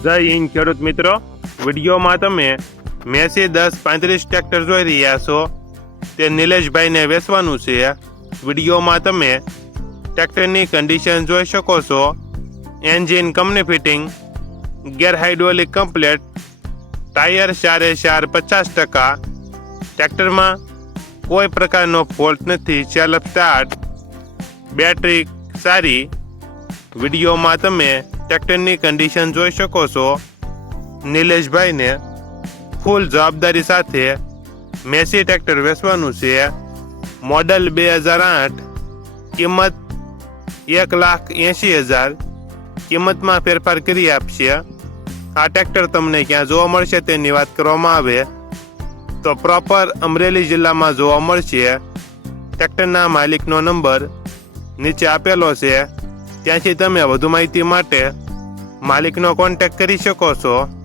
જય હિન્દ ખેડૂત મિત્રો, વિડીયોમાં તમે મેસી 1035 ટ્રેક્ટર જોઈ રહ્યા છો. તે નિલેશભાઈને વેચવાનું છે. વિડીયોમાં તમે ટ્રેક્ટરની કન્ડિશન જોઈ શકો છો. એન્જિન કંપની ફિટિંગ, ગેર હાઇડ્રોલિક કમ્પ્લેટ, ટાયર 4/4 50%. ટ્રેક્ટરમાં કોઈ પ્રકારનો ફોલ્ટ નથી. સેલ્ફ સ્ટાર્ટ, બેટરી સારી. વિડીયોમાં તમે ટ્રેક્ટરની કન્ડિશન જોઈ શકો છો. નિલેશભાઈને ફૂલ જવાબદારી સાથે મેસી ટ્રેક્ટર વેચવાનું છે. મોડલ 2008, કિંમત 1,80,000. કિંમતમાં ફેરફાર કરી આપશે. આ ટ્રેક્ટર તમને ક્યાં જોવા મળશે તેની વાત કરવામાં આવે તો પ્રોપર અમરેલી જિલ્લામાં જોવા મળશે. ટ્રેક્ટરના માલિકનો નંબર નીચે આપેલો છે. ત્યાંથી તમે વધુ માહિતી માટે માલિકનો કોન્ટેક્ટ કરી શકો છો.